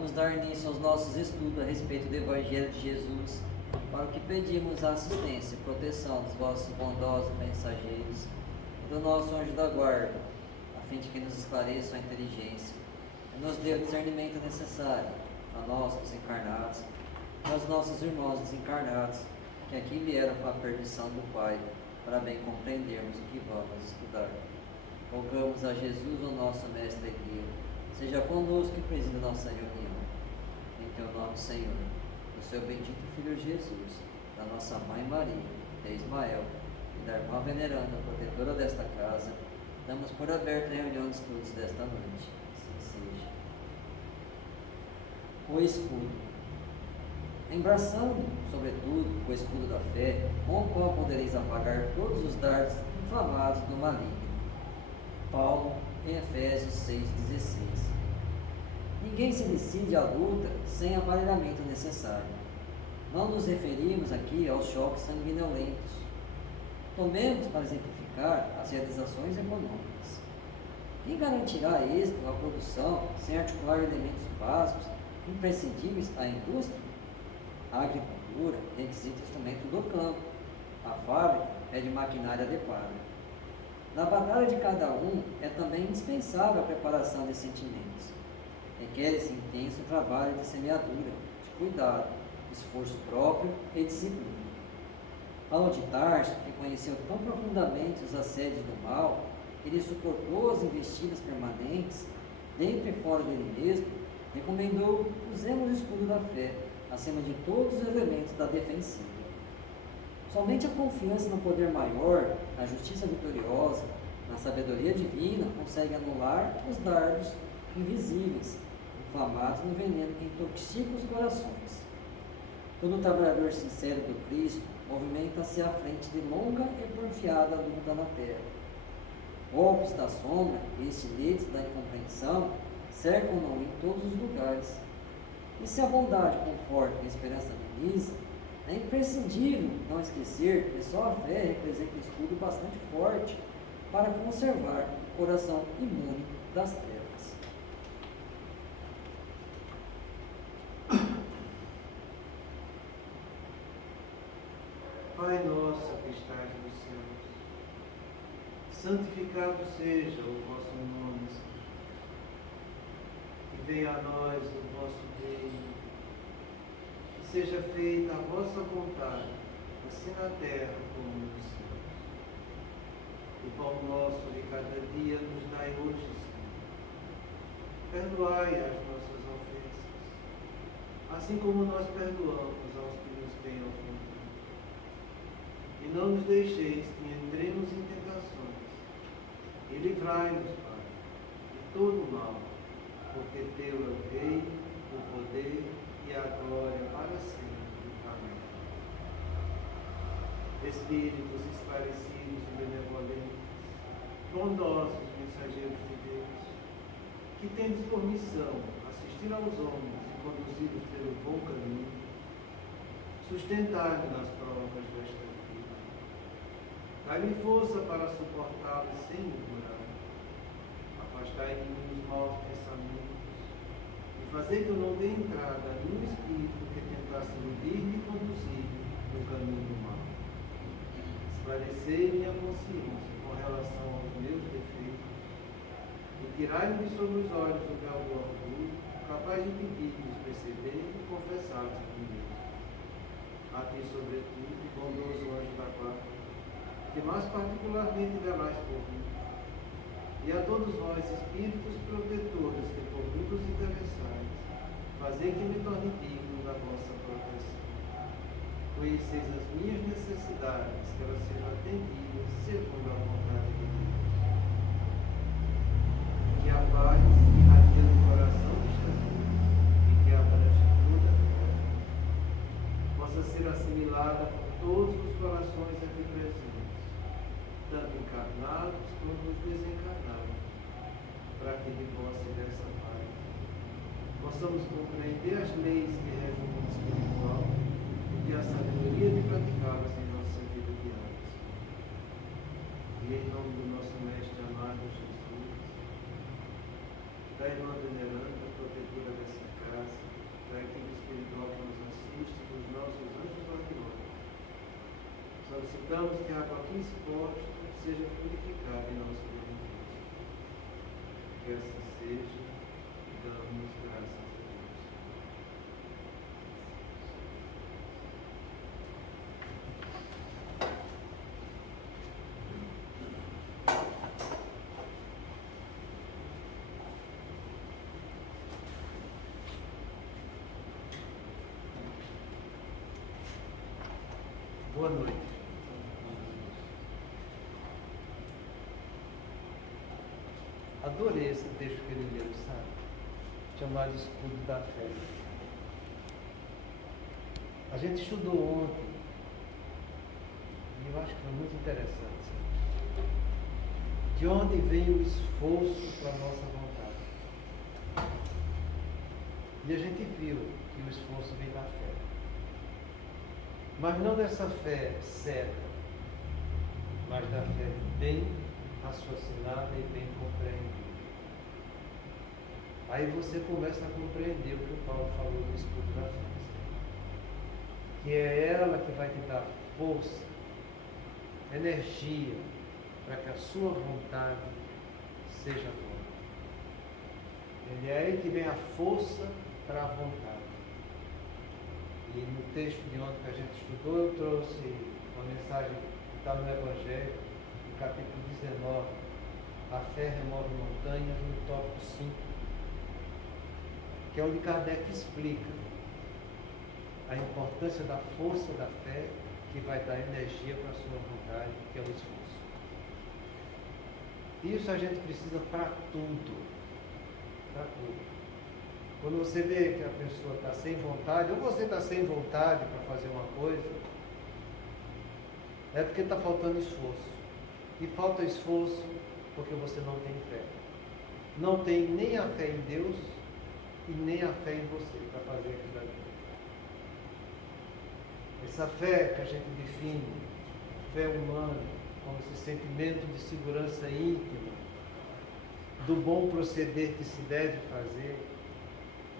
Vamos dar início aos nossos estudos a respeito do Evangelho de Jesus, para o que pedimos a assistência e proteção dos vossos bondosos mensageiros e do nosso anjo da guarda, a fim de que nos esclareçam a inteligência e nos dê o discernimento necessário a nós, os encarnados, e aos nossos irmãos desencarnados, que aqui vieram com a permissão do Pai, para bem compreendermos o que vamos estudar. Rogamos a Jesus, o nosso Mestre e Guia, seja conosco e presida nossa reunião. Em teu nome, Senhor, do seu bendito Filho Jesus, da nossa Mãe Maria, de Ismael, e da irmã veneranda, protetora desta casa, damos por aberta a reunião de estudos desta noite. Assim seja. O escudo. Embraçando, sobretudo, o escudo da fé, com o qual podereis apagar todos os dardos inflamados do maligno. Paulo, em Efésios 6,16. Ninguém se decide à luta sem aparelhamento necessário. Não nos referimos aqui aos choques sanguinolentos. Tomemos para exemplificar as realizações econômicas. Quem garantirá êxito à produção sem articular elementos básicos imprescindíveis à indústria? A agricultura requisita instrumento do campo. A fábrica é de maquinária adequada. Na batalha de cada um é também indispensável a preparação de sentimentos. Requer-se intenso trabalho de semeadura, de cuidado, esforço próprio e disciplina. Paulo de Tarso, que conheceu tão profundamente os assédios do mal, ele suportou as investidas permanentes, dentro e fora dele mesmo, recomendou: usemos o escudo da fé, acima de todos os elementos da defensiva. Somente a confiança no poder maior, na justiça vitoriosa, na sabedoria divina, consegue anular os dardos invisíveis, inflamados no veneno que intoxica os corações. Todo trabalhador sincero do Cristo movimenta-se à frente de longa e porfiada luta na terra. Golpes da sombra e estiletes da incompreensão cercam-no em todos os lugares. E se a bondade conforta e a esperança ameniza, é imprescindível não esquecer que só a fé representa um escudo bastante forte para conservar o coração imune das trevas. Pai nosso que estás nos céus, santificado seja o vosso nome, Senhor. Que venha a nós o vosso reino, que seja feita a vossa vontade, assim na terra como nos céus. O pão nosso de cada dia nos dai hoje, Senhor. Perdoai as nossas ofensas, assim como nós perdoamos aos que nos têm ofendido. E não nos deixeis que entremos em tentações, e livrai-nos, Pai, de todo o mal, porque teu é o reino, o poder e a glória para sempre. Amém. Espíritos esclarecidos e benevolentes, bondosos mensageiros de Deus, que tendes por missão assistir aos homens e conduzi-los pelo bom caminho, sustentai-nos nas provas desta vida. Dai-me força para suportá-los sem murmurar. Afastai de mim os maus pensamentos e fazei que eu não dê entrada a nenhum espírito que tentasse iludir-me e conduzir-me no caminho do mal. Esclarecei minha consciência com relação aos meus defeitos e tirai-me de sobre os olhos o véu do orgulho, capaz de impedir-nos perceber e confessar-nos comigo. A ti, sobretudo, bondoso anjo da guarda, que mais particularmente velais por mim, e a todos vós, espíritos protetores que por mim vos interessais, fazei que me torne digno da vossa proteção. Conheceis as minhas necessidades, que elas sejam atendidas segundo a vontade de Deus. Que a paz irradia no coração de Jesus e que abrange toda a terra possa ser assimilada por todos os corações aqui presentes, tanto encarnados como os desencarnados, para que de posse dessa paz possamos compreender as leis que regem o mundo espiritual e ter a sabedoria de praticá-las em nossa vida diária. E em nome do nosso Mestre amado Jesus, da irmã veneranda, protetora dessa casa, solicitamos que a água aqui exposta seja purificada em nosso benefício. Que assim seja, damos graças a Deus. Boa noite. Adorei esse texto que ele leu, sabe? Chamado Escudo da Fé. A gente estudou ontem e eu acho que foi muito interessante, sabe? De onde vem o esforço para a nossa vontade? E a gente viu que o esforço vem da fé. Mas não dessa fé cega, mas da fé bem raciocinada e bem compreendida. Aí você começa a compreender o que o Paulo falou do escudo da fé. Que é ela que vai te dar força, energia, para que a sua vontade seja boa. É aí que vem a força para a vontade. E no texto de ontem que a gente estudou, eu trouxe uma mensagem que está no Evangelho, no capítulo 19, a fé remove montanhas, no tópico 5, que é onde Kardec explica a importância da força da fé que vai dar energia para a sua vontade, que é o esforço. Isso a gente precisa para tudo. Para tudo. Quando você vê que a pessoa está sem vontade, ou você está sem vontade para fazer uma coisa, é porque está faltando esforço. E falta esforço porque você não tem fé. Não tem nem a fé em Deus e nem a fé em você para fazer aquilo ali. Essa fé que a gente define, fé humana, como esse sentimento de segurança íntima, do bom proceder que se deve fazer,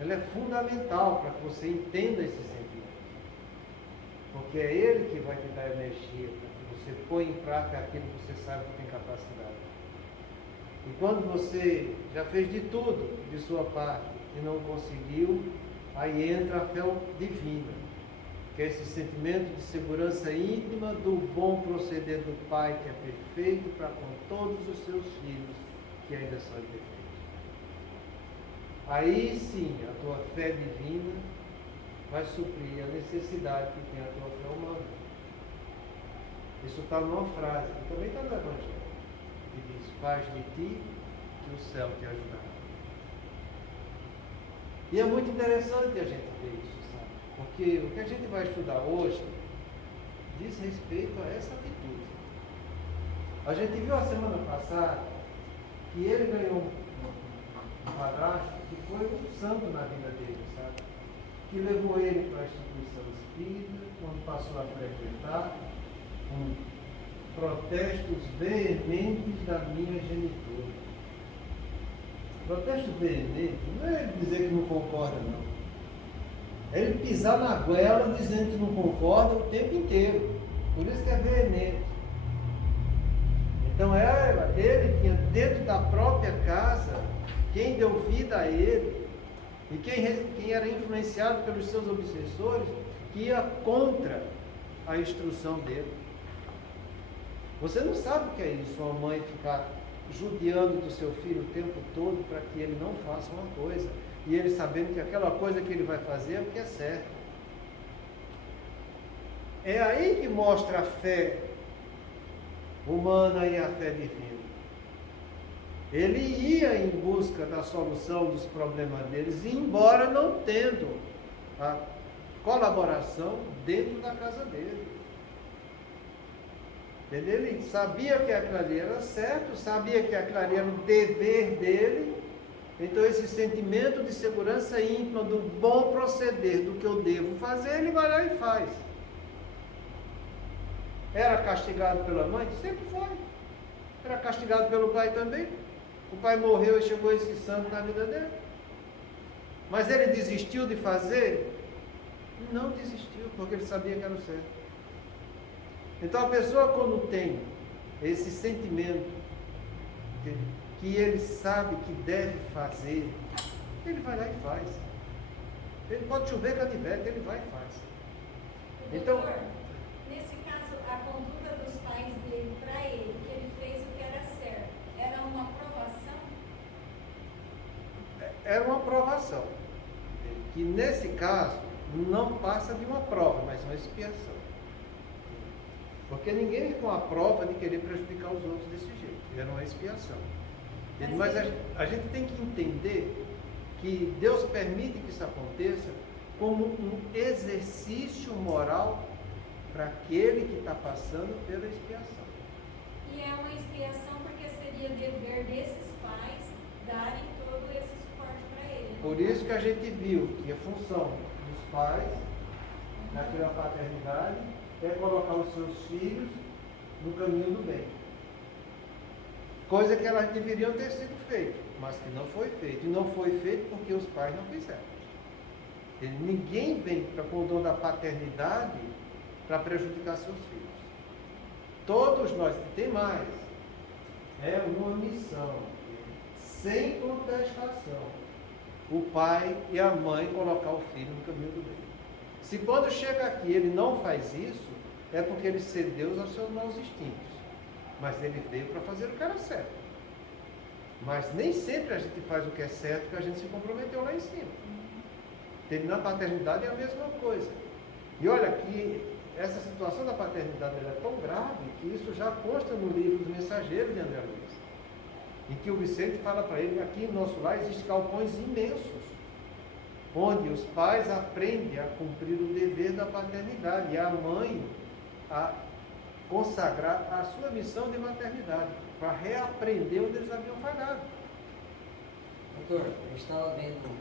ela é fundamental para que você entenda esse sentimento. Porque é ele que vai te dar energia para que você põe em prática aquilo que você sabe que tem capacidade. E quando você já fez de tudo de sua parte e não conseguiu, aí entra a fé divina, que é esse sentimento de segurança íntima do bom proceder do Pai que é perfeito para com todos os seus filhos que ainda são imperfeitos. Aí sim, a tua fé divina vai suprir a necessidade que tem a tua fé humana. Isso está numa frase, que também está no Evangelho, que diz: faz de ti que o céu te ajudará. E é muito interessante a gente ver isso, sabe? Porque o que a gente vai estudar hoje diz respeito a essa atitude. A gente viu a semana passada que ele ganhou um padrasto que foi um santo na vida dele, sabe? Que levou ele para a instituição espírita, quando passou a frequentar, com protestos veementes da minha genitora. Protesto veemente não é ele dizer que não concorda, não. É ele pisar na goela dizendo que não concorda o tempo inteiro. Por isso que é veemente. Então ele tinha dentro da própria casa quem deu vida a ele e quem era influenciado pelos seus obsessores, que ia contra a instrução dele. Você não sabe o que é isso, uma mãe ficar judiando do seu filho o tempo todo para que ele não faça uma coisa, e ele sabendo que aquela coisa que ele vai fazer é o que é certo. É aí que mostra a fé humana e a fé divina. Ele ia em busca da solução dos problemas deles, embora não tendo a colaboração dentro da casa dele. Entendeu? Ele sabia que aquilo ali era certo, sabia que aquilo ali era o dever dele. Então esse sentimento de segurança íntima, do bom proceder, do que eu devo fazer, ele vai lá e faz. Era castigado pela mãe? Sempre foi. Era castigado pelo pai também. O pai morreu e chegou esse santo na vida dele. Mas ele desistiu de fazer? Não desistiu, porque ele sabia que era o certo. Então a pessoa quando tem esse sentimento, entende? Que ele sabe que deve fazer, ele vai lá e faz. Ele pode chover canivete, ele vai e faz. Então, Doutor, nesse caso, a conduta dos pais dele para ele, que ele fez o que era certo, era uma aprovação? era uma aprovação. Que nesse caso não passa de uma prova, mas uma expiação. Porque ninguém com a prova de querer prejudicar os outros desse jeito. Era uma expiação. Mas a gente tem que entender que Deus permite que isso aconteça como um exercício moral para aquele que está passando pela expiação. E é uma expiação porque seria dever desses pais darem todo esse suporte para ele. Por isso que a gente viu que a função dos pais, naquela paternidade, é colocar os seus filhos no caminho do bem. Coisa que elas deveriam ter sido feitas, mas que não foi feito. E não foi feito porque os pais não fizeram. E ninguém vem com o dom da paternidade para prejudicar seus filhos. Todos nós, tem mais, é uma missão, sem contestação, o pai e a mãe colocar o filho no caminho do bem. Se quando chega aqui ele não faz isso, é porque ele cedeu aos seus maus instintos. Mas ele veio para fazer o que era certo. Mas nem sempre a gente faz o que é certo porque a gente se comprometeu lá em cima. Na paternidade é a mesma coisa. E olha que essa situação da paternidade ela é tão grave que isso já consta no livro dos Mensageiros de André Luiz. Em que o Vicente fala para ele, aqui em nosso lar existem galpões imensos, onde os pais aprendem a cumprir o dever da paternidade e a mãe a consagrar a sua missão de maternidade, para reaprender onde eles haviam falhado. Doutor, a gente estava vendo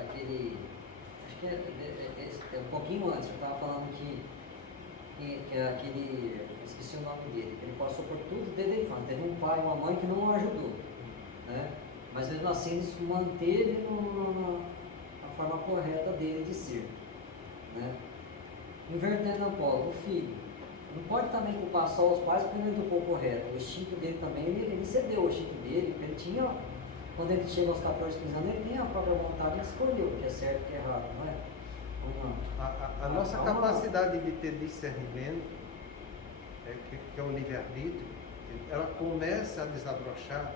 aquele, acho que é um pouquinho antes, eu estava falando que aquele, esqueci o nome dele, ele passou por tudo desde a infância, teve um pai e uma mãe que não o ajudou, né? Mas mesmo assim ele se manteve na forma correta dele de ser, né? Invertendo a bola, o filho não pode também culpar só os pais porque ele não educou correto. O instinto dele também, ele cedeu o instinto dele, ele tinha, quando ele chega aos 14, 15 anos, ele tem a própria vontade de escolher o que é certo e o que é errado, não é? Ou não? A nossa capacidade de ter discernimento, que é o livre-arbítrio, ela começa a desabrochar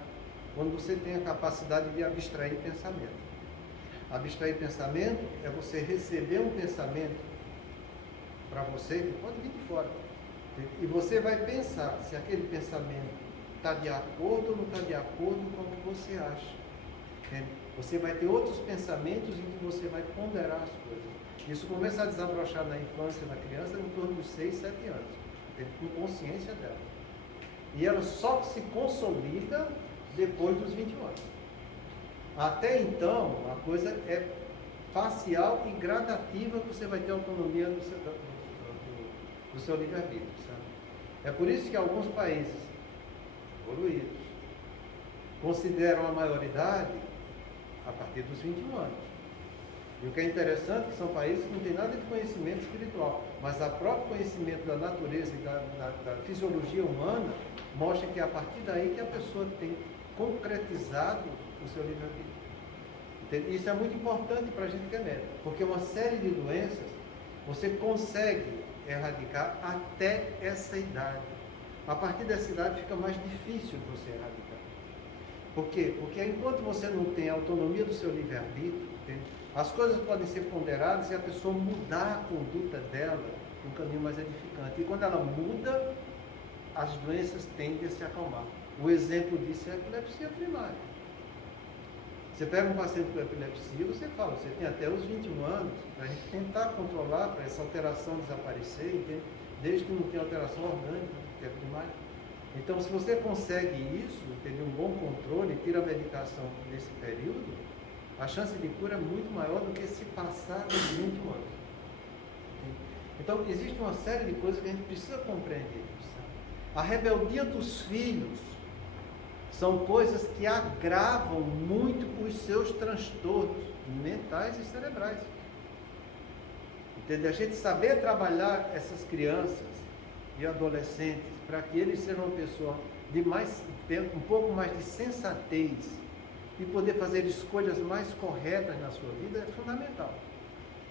quando você tem a capacidade de abstrair pensamento. Abstrair pensamento é você receber um pensamento para você, que pode vir de fora. E você vai pensar se aquele pensamento está de acordo ou não está de acordo com o que você acha. Você vai ter outros pensamentos em que você vai ponderar as coisas. Isso começa a desabrochar na infância, na criança, em torno dos 6, 7 anos, com consciência dela. E ela só se consolida depois dos 21 anos. Até então, a coisa é parcial e gradativa, que você vai ter autonomia do seu livre-arbítrio, sabe? É por isso que alguns países evoluídos consideram a maioridade a partir dos 21 anos. E o que é interessante é que são países que não têm nada de conhecimento espiritual, mas o próprio conhecimento da natureza e da fisiologia humana mostra que é a partir daí que a pessoa tem concretizado o seu livre-arbítrio. Isso é muito importante para a gente que é médico, porque uma série de doenças você consegue erradicar até essa idade. A partir dessa idade fica mais difícil de você erradicar. Por quê? Porque enquanto você não tem a autonomia do seu livre-arbítrio, as coisas podem ser ponderadas e a pessoa mudar a conduta dela num caminho mais edificante. E quando ela muda, as doenças tendem a se acalmar. O exemplo disso é a epilepsia primária. Você pega um paciente com epilepsia, você fala, você tem até os 21 anos para a gente tentar controlar, para essa alteração desaparecer, entende? Desde que não tenha alteração orgânica, que é primária. Então, se você consegue isso, ter um bom controle, tira a medicação nesse período, a chance de cura é muito maior do que se passar dos 21 anos. Entende? Então, existe uma série de coisas que a gente precisa compreender. Sabe? A rebeldia dos filhos são coisas que agravam muito os seus transtornos mentais e cerebrais. Entendeu? A gente saber trabalhar essas crianças e adolescentes, para que eles sejam uma pessoa um pouco mais de sensatez e poder fazer escolhas mais corretas na sua vida, é fundamental.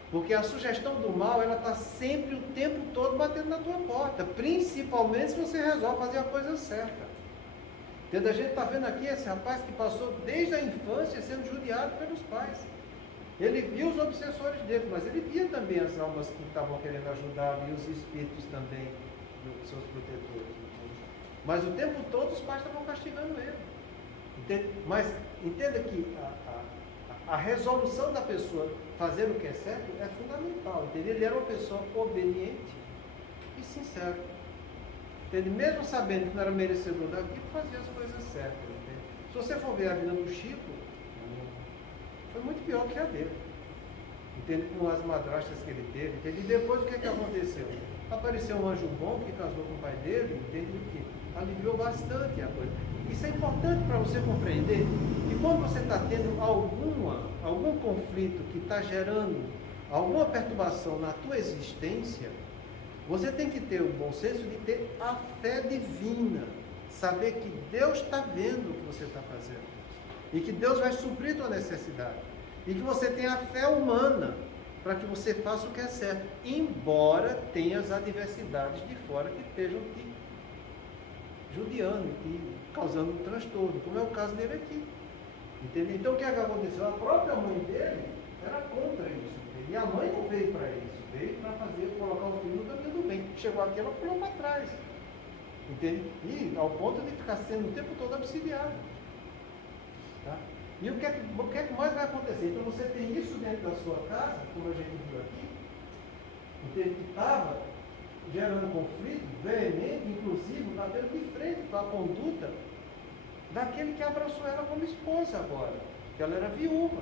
Porque a sugestão do mal, ela está sempre o tempo todo batendo na tua porta, principalmente se você resolve fazer a coisa certa. Entende? A gente está vendo aqui esse rapaz que passou desde a infância sendo judiado pelos pais. Ele viu os obsessores dele, mas ele via também as almas que estavam querendo ajudar e os espíritos também, dos seus protetores. Mas o tempo todo os pais estavam castigando ele. Entende? Mas entenda que a resolução da pessoa fazer o que é certo é fundamental. Entende? Ele era uma pessoa obediente e sincera. Entende? Mesmo sabendo que não era merecedor daquilo, fazia as coisas certas. Entende? Se você for ver a vida do Chico, foi muito pior que a dele. Entende? Com as madrastas que ele teve. Entende? E depois o que aconteceu? Apareceu um anjo bom que casou com o pai dele, entende? Que aliviou bastante a coisa. Isso é importante para você compreender que quando você está tendo algum conflito que está gerando alguma perturbação na tua existência, você tem que ter o bom senso de ter a fé divina, saber que Deus está vendo o que você está fazendo e que Deus vai suprir tua necessidade e que você tenha a fé humana para que você faça o que é certo, embora tenha as adversidades de fora que estejam te judiando, causando um transtorno, como é o caso dele aqui. Entende? Então o que aconteceu? A própria mãe dele era contra isso. Entende? E a mãe não veio para isso, veio para colocar o filho no caminho do bem. Chegou aqui, ela pulou para trás. Entende? E ao ponto de ficar sendo o tempo todo auxiliado. Tá? E o que é que mais vai acontecer? Então você tem isso dentro da sua casa, como a gente viu aqui, entende? Que estava gerando conflito veemente, inclusive batendo de frente com a conduta daquele que abraçou ela como esposa agora, que ela era viúva.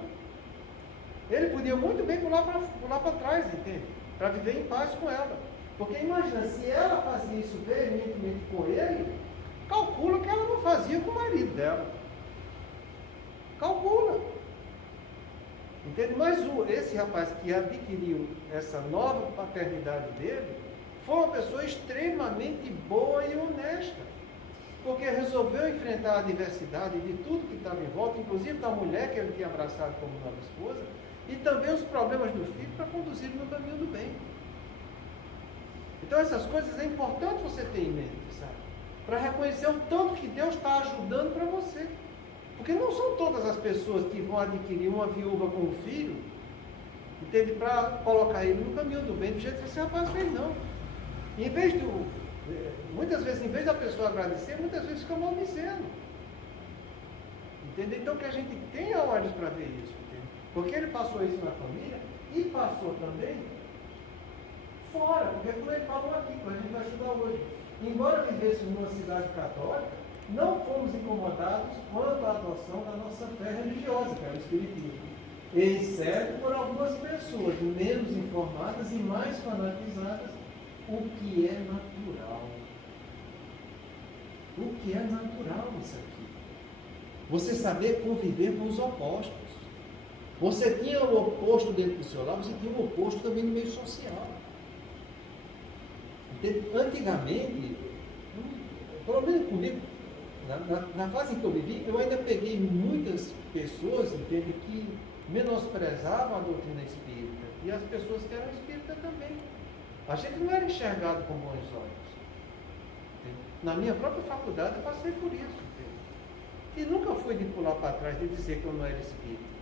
Ele podia muito bem pular para trás, entende? Para viver em paz com ela. Porque imagina, se ela fazia isso veementemente com ele, calcula que ela não fazia com o marido dela. Calcula. Entende? Mas esse rapaz que adquiriu essa nova paternidade dele, foi uma pessoa extremamente boa e honesta, porque resolveu enfrentar a adversidade de tudo que estava em volta, inclusive da mulher que ele tinha abraçado como nova esposa, e também os problemas do filho para conduzir no caminho do bem. Então essas coisas é importante você ter em mente, sabe? Para reconhecer o tanto que Deus está ajudando para você. Porque não são todas as pessoas que vão adquirir uma viúva com um filho, entende? Para colocar ele no caminho do bem, do jeito que esse rapaz fez, não. Em vez muitas vezes, em vez da pessoa agradecer, muitas vezes fica maldizendo. Entende? Então que a gente tenha olhos para ver isso, entende? Porque ele passou isso na família e passou também fora, porque como ele falou aqui, como a gente vai estudar hoje. Embora vivêssemos numa cidade católica, não fomos incomodados quanto à adoção da nossa fé religiosa, que é o Espiritismo, exceto por algumas pessoas menos informadas e mais fanatizadas, o que é natural. O que é natural isso aqui? Você saber conviver com os opostos. Você tinha o oposto dentro do seu lar, você tinha o oposto também no meio social. Antigamente, pelo menos comigo, na fase em que eu vivi, eu ainda peguei muitas pessoas, entende, que menosprezavam a doutrina espírita, e as pessoas que eram espíritas também. A gente não era enxergado com bons olhos. Entende? Na minha própria faculdade eu passei por isso. Entende? E nunca fui de pular para trás de dizer que eu não era espírita.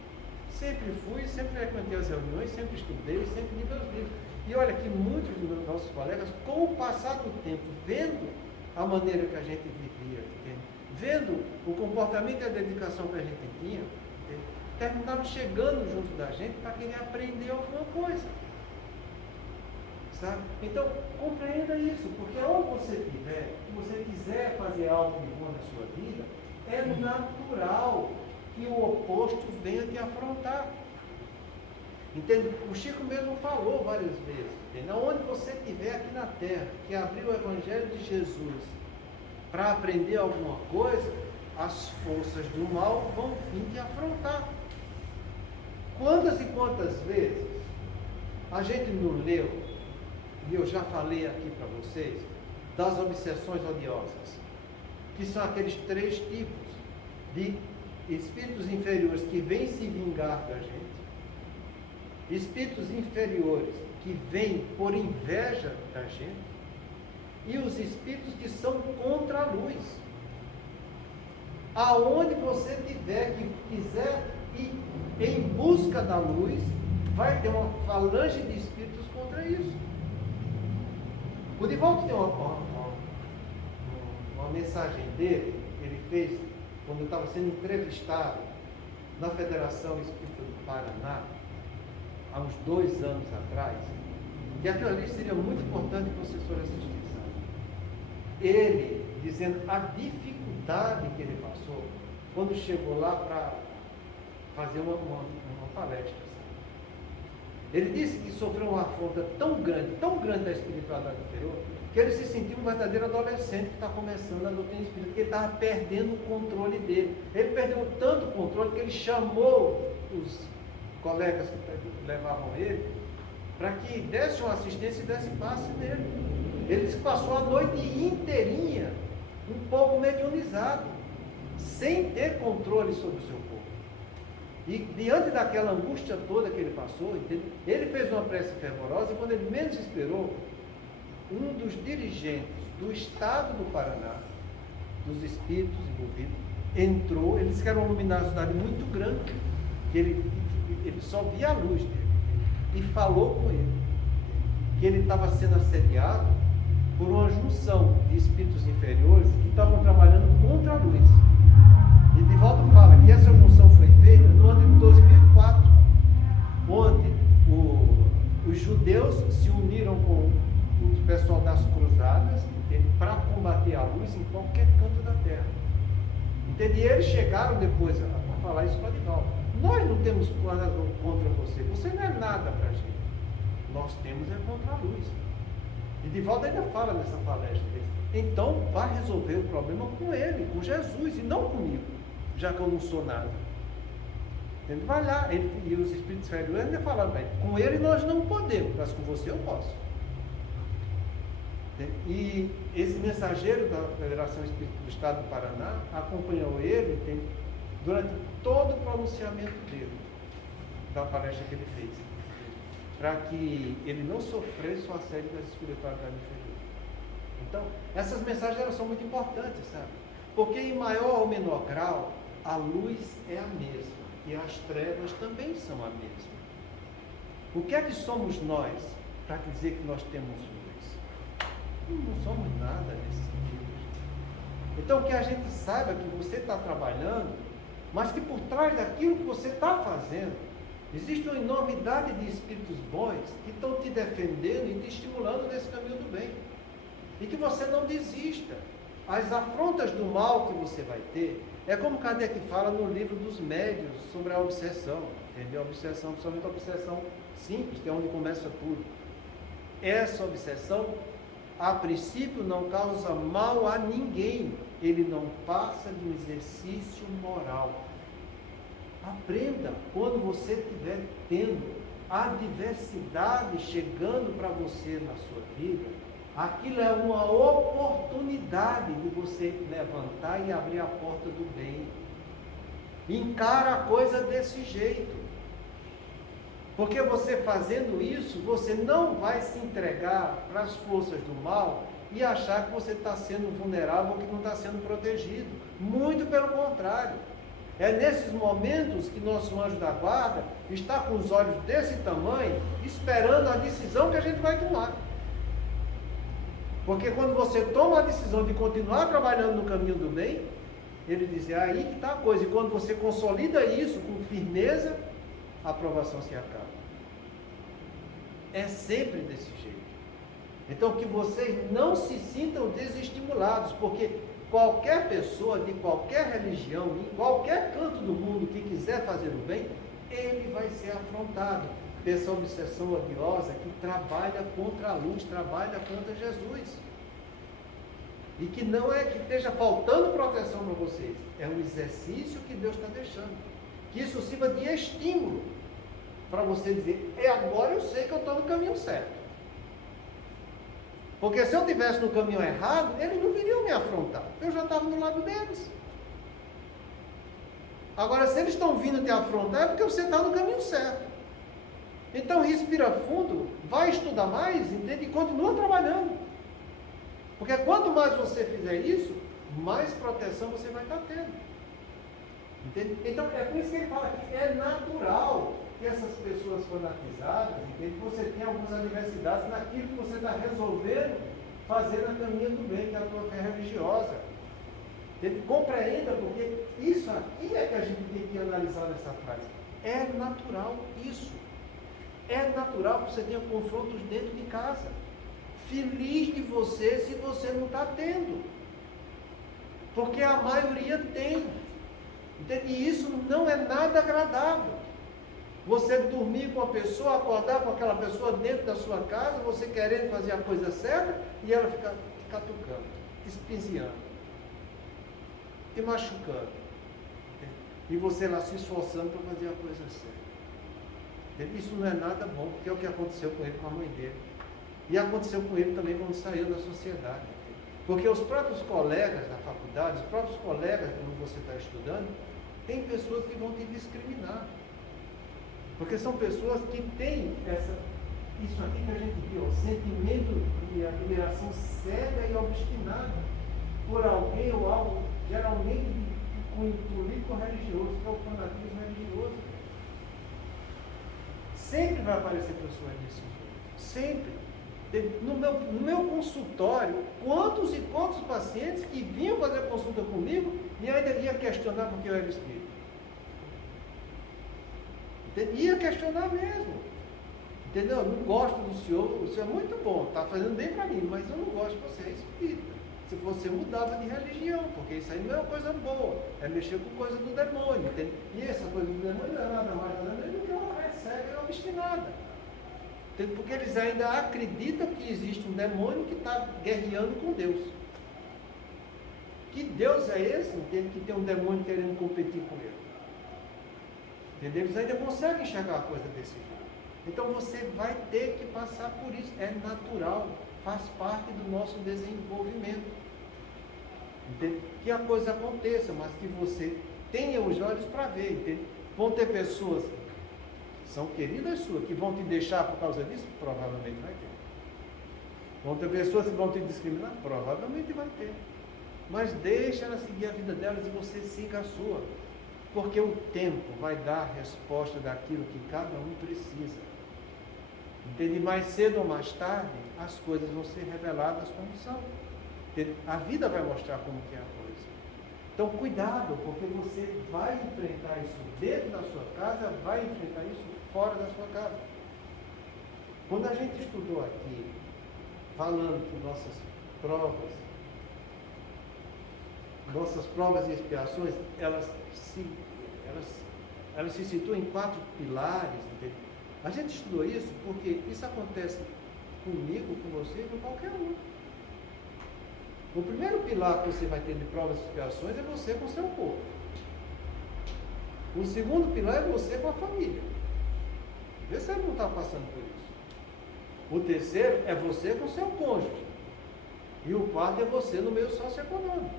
Sempre fui, sempre frequentei as reuniões, sempre estudei, sempre li meus livros. E olha que muitos dos nossos colegas, com o passar do tempo, vendo a maneira que a gente vivia, entende? Vendo o comportamento e a dedicação que a gente tinha, entende? Terminaram chegando junto da gente para querer aprender alguma coisa. Sabe? Então, compreenda isso, porque onde você estiver, se você quiser fazer algo de bom na sua vida, é natural que o oposto venha te afrontar. Entende? O Chico mesmo falou várias vezes, entende? Onde você estiver aqui na terra, que abriu o Evangelho de Jesus para aprender alguma coisa, as forças do mal vão vir te afrontar. Quantas e quantas vezes a gente não leu, e eu já falei aqui para vocês, das obsessões odiosas, que são aqueles 3 tipos de espíritos inferiores que vêm se vingar da gente, espíritos inferiores que vêm por inveja da gente, e os espíritos que são contra a luz. Aonde você tiver que quiser ir em busca da luz, vai ter uma falange de espíritos contra isso. O Divaldo tem uma mensagem dele, ele fez quando eu estava sendo entrevistado na Federação Espírita do Paraná, há uns 2 anos atrás, e aquilo ali seria muito importante que vocês forem assistir. Ele dizendo a dificuldade que ele passou quando chegou lá para fazer uma palestra. Sabe? Ele disse que sofreu uma afronta tão grande da espiritualidade inferior, que ele se sentiu um verdadeiro adolescente que está começando a doutrina espírita, porque ele estava perdendo o controle dele. Ele perdeu tanto o controle que ele chamou os colegas que levavam ele para que desse uma assistência e desse passe nele. Ele disse que passou a noite inteirinha um pouco mediunizado, sem ter controle sobre o seu corpo. E diante daquela angústia toda que ele passou, ele fez uma prece fervorosa e quando ele menos esperou, um dos dirigentes do estado do Paraná, dos espíritos envolvidos, entrou. Ele disse que era uma luminosidade muito grande, que ele só via a luz dele, e falou com ele que ele estava sendo assediado por uma junção de espíritos inferiores que estavam trabalhando contra a luz. E Divaldo fala que essa junção foi feita no ano de 2004, onde os judeus se uniram com o pessoal das cruzadas para combater a luz em qualquer canto da terra. Entende? E eles chegaram depois a falar isso para Divaldo. Nós não temos nada contra você, você não é nada para a gente. Nós temos é contra a luz. E Divaldo ainda fala nessa palestra dele. Então, vai resolver o problema com ele, com Jesus, e não comigo, já que eu não sou nada. Entende? Vai lá, e os espíritos inferiores ainda falaram, com ele nós não podemos, mas com você eu posso. Entende? E esse mensageiro da Federação Espírita do Estado do Paraná acompanhou ele, entende? Durante todo o pronunciamento dele, da palestra que ele fez, para que ele não sofresse o assédio da espiritualidade inferior. Então, essas mensagens elas são muito importantes, sabe? Porque em maior ou menor grau, a luz é a mesma e as trevas também são a mesma. O que é que somos nós para dizer que nós temos luz? Não somos nada nesse sentido. Então, que a gente saiba que você está trabalhando, mas que por trás daquilo que você está fazendo, existe uma enormidade de espíritos bons que estão te defendendo e te estimulando nesse caminho do bem. E que você não desista. As afrontas do mal que você vai ter, é como Kardec fala no livro dos médiuns sobre a obsessão. Entendeu? A obsessão, principalmente a obsessão simples, que é onde começa tudo. Essa obsessão, a princípio, não causa mal a ninguém. Ele não passa de um exercício moral. Aprenda, quando você estiver tendo adversidade chegando para você na sua vida, aquilo é uma oportunidade de você levantar e abrir a porta do bem. Encara a coisa desse jeito. Porque você fazendo isso, você não vai se entregar para as forças do mal e achar que você está sendo vulnerável ou que não está sendo protegido. Muito pelo contrário. É nesses momentos que nosso anjo da guarda está com os olhos desse tamanho, esperando a decisão que a gente vai tomar. Porque quando você toma a decisão de continuar trabalhando no caminho do bem, ele diz, é aí que está a coisa. E quando você consolida isso com firmeza, a aprovação se acaba. É sempre desse jeito. Então, que vocês não se sintam desestimulados, porque qualquer pessoa de qualquer religião, em qualquer canto do mundo que quiser fazer o bem, ele vai ser afrontado por essa obsessão odiosa que trabalha contra a luz, trabalha contra Jesus. E que não é que esteja faltando proteção para vocês, é um exercício que Deus está deixando. Que isso sirva de estímulo para você dizer, agora eu sei que eu estou no caminho certo. Porque se eu estivesse no caminho errado, eles não viriam me afrontar. Eu já estava do lado deles. Agora, se eles estão vindo te afrontar, é porque você está no caminho certo. Então, respira fundo, vai estudar mais, entende? E continua trabalhando. Porque quanto mais você fizer isso, mais proteção você vai estar tendo. Entende? Então, é por isso que ele fala que é natural que essas pessoas fanatizadas, entende? Você tem algumas adversidades naquilo que você está resolvendo fazer na caminha do bem, que é a tua fé religiosa. Entende? Compreenda, porque isso aqui é que a gente tem que analisar nessa frase. É natural isso. É natural que você tenha confrontos dentro de casa. Feliz de você se você não está tendo. Porque a maioria tem. E isso não é nada agradável. Você dormir com a pessoa, acordar com aquela pessoa dentro da sua casa, você querendo fazer a coisa certa, e ela fica catucando, espiziando, te machucando. E você lá se esforçando para fazer a coisa certa. Isso não é nada bom, porque é o que aconteceu com ele, com a mãe dele. E aconteceu com ele também quando saiu da sociedade. Porque os próprios colegas da faculdade, os próprios colegas quando você está estudando, tem pessoas que vão te discriminar. Porque são pessoas que têm isso aqui que a gente viu, sentimento de admiração cega e obstinada por alguém ou algo, geralmente com político religioso, que é o fanatismo religioso. Sempre vai aparecer pessoas desse jeito. Sempre. No meu consultório, quantos e quantos pacientes que vinham fazer consulta comigo e ainda ia questionar porque eu era espírita. Ia questionar mesmo. Entendeu? Eu não gosto do senhor, o senhor é muito bom, está fazendo bem para mim, mas eu não gosto de você, é espírita. Se você mudava de religião, porque isso aí não é uma coisa boa, é mexer com coisa do demônio. Entende? E essa coisa do demônio não é nada mais do que uma fé cega e obstinada. Porque eles ainda acreditam que existe um demônio que está guerreando com Deus. Que Deus é esse? Entende? Que tem um demônio querendo competir com ele. Entendeu? Eles ainda conseguem enxergar a coisa desse jeito. Então você vai ter que passar por isso. É natural, faz parte do nosso desenvolvimento. Entende? Que a coisa aconteça, mas que você tenha os olhos para ver. Entende? Vão ter pessoas são queridas suas, que vão te deixar por causa disso? Provavelmente vai ter. Vão ter pessoas que vão te discriminar? Provavelmente vai ter. Mas deixa ela seguir a vida delas e você siga a sua. Porque o tempo vai dar a resposta daquilo que cada um precisa. Entende? Mais cedo ou mais tarde, as coisas vão ser reveladas como são. Entende? A vida vai mostrar como que é a coisa. Então, cuidado, porque você vai enfrentar isso dentro da sua casa, vai enfrentar isso fora da sua casa. Quando a gente estudou aqui, falando que nossas provas e expiações, elas se situam em 4 pilares. Entende? A gente estudou isso porque isso acontece comigo, com você, com qualquer um. O primeiro pilar que você vai ter de provas e expiações é você com o seu corpo. O segundo pilar é você com a família. Vê se você não está passando por isso. O terceiro é você com o seu cônjuge. E o quarto é você no meio socioeconômico.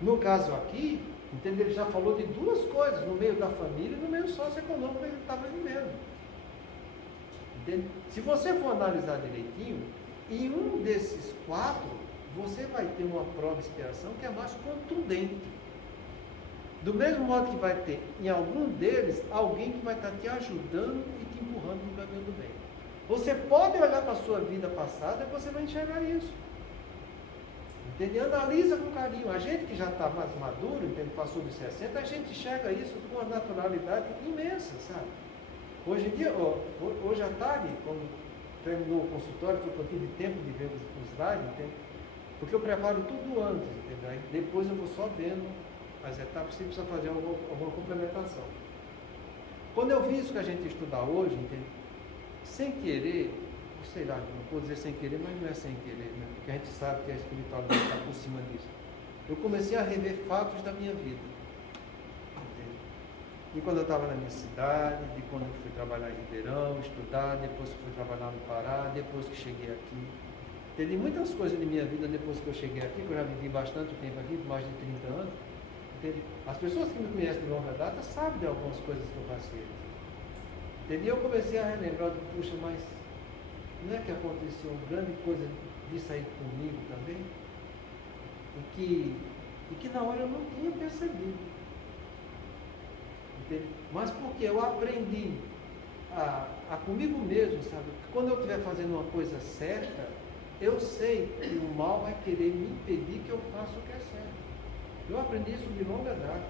No caso aqui, entendeu? Ele já falou de 2 coisas, no meio da família e no meio socioeconômico que ele estava vivendo. Entende? Se você for analisar direitinho, em um desses 4, você vai ter uma prova de expiação que é mais contundente. Do mesmo modo que vai ter em algum deles alguém que vai estar te ajudando e te empurrando no caminho do bem. Você pode olhar para a sua vida passada e você vai enxergar isso. Entende? Analisa com carinho. A gente que já está mais maduro, entende? Passou de 60, a gente enxerga isso com uma naturalidade imensa, sabe? Hoje em dia, hoje à tarde, quando terminou o consultório, foi que eu tive tempo de ver os slides, entende? Porque eu preparo tudo antes, entendeu? Aí depois eu vou só vendo as etapas, se precisa fazer alguma complementação. Quando eu vi isso que a gente estuda hoje, entende? Sem querer, sei lá, não vou dizer sem querer, mas não é sem querer, né? Porque a gente sabe que a espiritualidade está por cima disso. Eu comecei a rever fatos da minha vida. Entende? E quando eu estava na minha cidade, de quando eu fui trabalhar em Ribeirão, estudar, depois que fui trabalhar no Pará, depois que cheguei aqui. Entendi muitas coisas de minha vida depois que eu cheguei aqui, que eu já vivi bastante tempo aqui, mais de 30 anos. Entende? As pessoas que me conhecem de longa data sabem de algumas coisas que eu passei. Entende? E eu comecei a relembrar, puxa, mas não é que aconteceu uma grande coisa disso aí comigo também? E que na hora eu não tinha percebido. Entende? Mas porque eu aprendi a comigo mesmo, sabe? Quando eu estiver fazendo uma coisa certa, eu sei que o mal vai querer me impedir que eu faça o que é certo. Eu aprendi isso de longa data.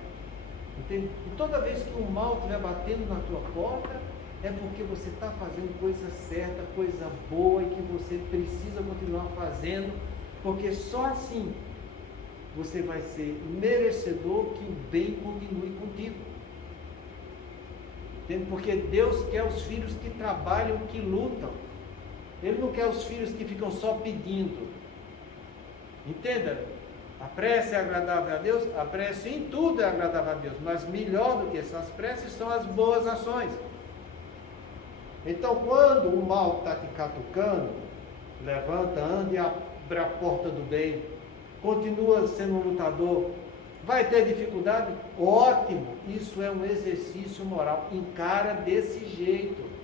Entende? E toda vez que o mal estiver batendo na tua porta, é porque você está fazendo coisa certa, coisa boa, e que você precisa continuar fazendo, porque só assim você vai ser merecedor que o bem continue contigo. Entende? Porque Deus quer os filhos que trabalham, que lutam. Ele não quer os filhos que ficam só pedindo. Entenda? A prece é agradável a Deus, a prece em tudo é agradável a Deus, mas melhor do que essas preces são as boas ações. Então, quando o mal está te catucando, levanta, anda e abre a porta do bem, continua sendo um lutador, vai ter dificuldade? Ótimo, isso é um exercício moral, encara desse jeito.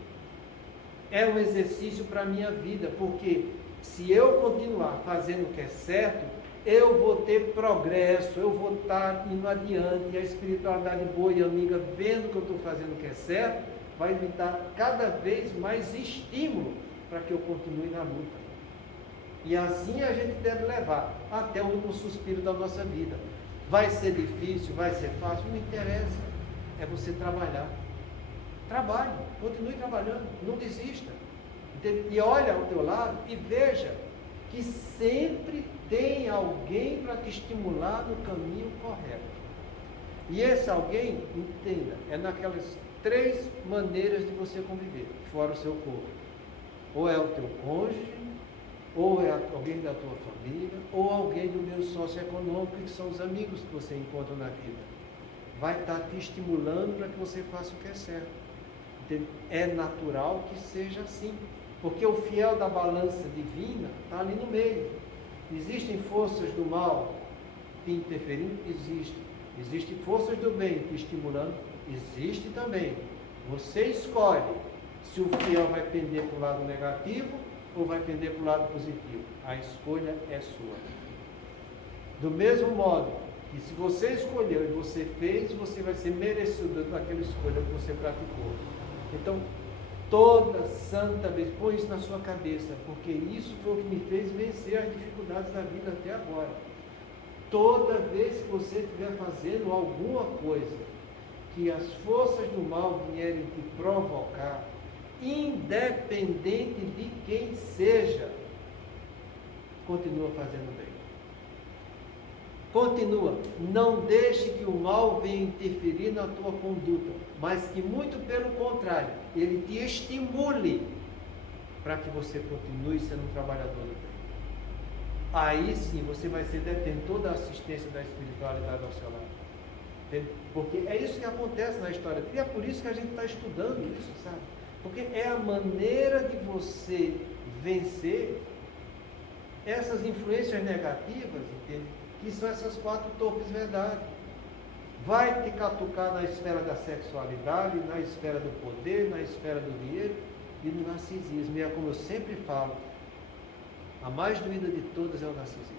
É um exercício para a minha vida, porque se eu continuar fazendo o que é certo, eu vou ter progresso, eu vou estar indo adiante, a espiritualidade boa e amiga, vendo que eu estou fazendo o que é certo, vai me dar cada vez mais estímulo para que eu continue na luta. E assim a gente deve levar até o último suspiro da nossa vida. Vai ser difícil, vai ser fácil, não interessa, é você trabalhar. Trabalhe, continue trabalhando, não desista. E olha ao teu lado e veja que sempre tem alguém para te estimular no caminho correto. E esse alguém, entenda, é naquelas 3 maneiras de você conviver, fora o seu corpo. Ou é o teu cônjuge, ou é alguém da tua família, ou alguém do meio socioeconômico, que são os amigos que você encontra na vida. Vai estar te estimulando para que você faça o que é certo. Entende? É natural que seja assim, porque o fiel da balança divina está ali no meio. Existem forças do mal te interferindo? Existe. Existem forças do bem te estimulando? Existe também. Você escolhe se o fiel vai pender para o lado negativo ou vai pender para o lado positivo. A escolha é sua. Do mesmo modo que se você escolheu e você fez, você vai ser merecedor daquela escolha que você praticou. Então, toda santa vez, põe isso na sua cabeça, porque isso foi o que me fez vencer as dificuldades da vida até agora. Toda vez que você estiver fazendo alguma coisa que as forças do mal vierem te provocar, independente de quem seja, continua fazendo bem. Continua, não deixe que o mal venha interferir na tua conduta, mas que muito pelo contrário, ele te estimule para que você continue sendo um trabalhador do bem. Aí sim você vai ser detentor da assistência da espiritualidade ao seu lado. Entende? Porque é isso que acontece na história. E é por isso que a gente está estudando isso, sabe? Porque é a maneira de você vencer essas influências negativas, entende? Que são essas 4 torpes verdades. Vai te catucar na esfera da sexualidade, na esfera do poder, na esfera do dinheiro e no narcisismo. E é como eu sempre falo, a mais doída de todas é o narcisismo.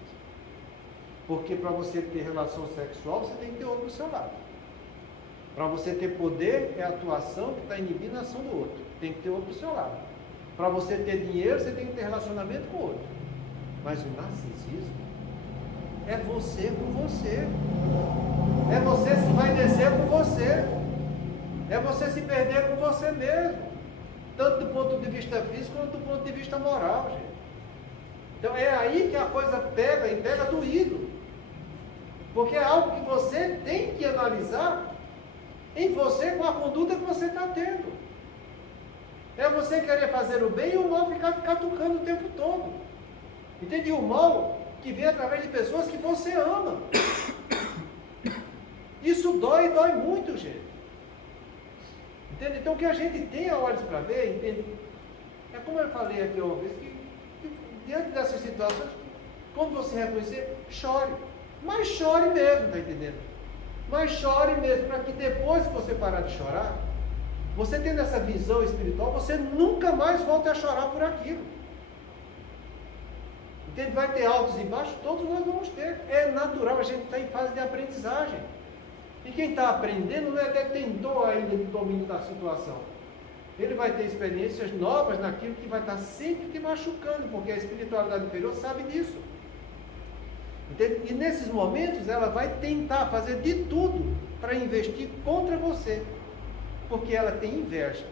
Porque para você ter relação sexual, você tem que ter outro do seu lado. Para você ter poder, é a tua ação que está inibindo a ação do outro. Tem que ter outro do seu lado. Para você ter dinheiro, você tem que ter relacionamento com o outro. Mas o narcisismo é você com você. É você se vai descer com você. É você se perder com você mesmo. Tanto do ponto de vista físico, quanto do ponto de vista moral, gente. Então é aí que a coisa pega e pega doído. Porque é algo que você tem que analisar em você com a conduta que você está tendo. É você querer fazer o bem e o mal ficar catucando o tempo todo. Entende? O mal que vem através de pessoas que você ama. Isso dói e dói muito, gente. Entende? Então o que a gente tem a olhos para ver, entende? É como eu falei aqui uma vez, que diante dessas situações, quando você reconhecer, chore. Mas chore mesmo, está entendendo? Mas chore mesmo, para que depois que você parar de chorar, você tendo essa visão espiritual, você nunca mais volte a chorar por aquilo. Entende? Vai ter altos e baixos, todos nós vamos ter. É natural, a gente está em fase de aprendizagem. E quem está aprendendo não é detentor ainda do domínio da situação. Ele vai ter experiências novas naquilo que vai estar sempre te machucando, porque a espiritualidade inferior sabe disso. Entende? E nesses momentos ela vai tentar fazer de tudo para investir contra você, porque ela tem inveja,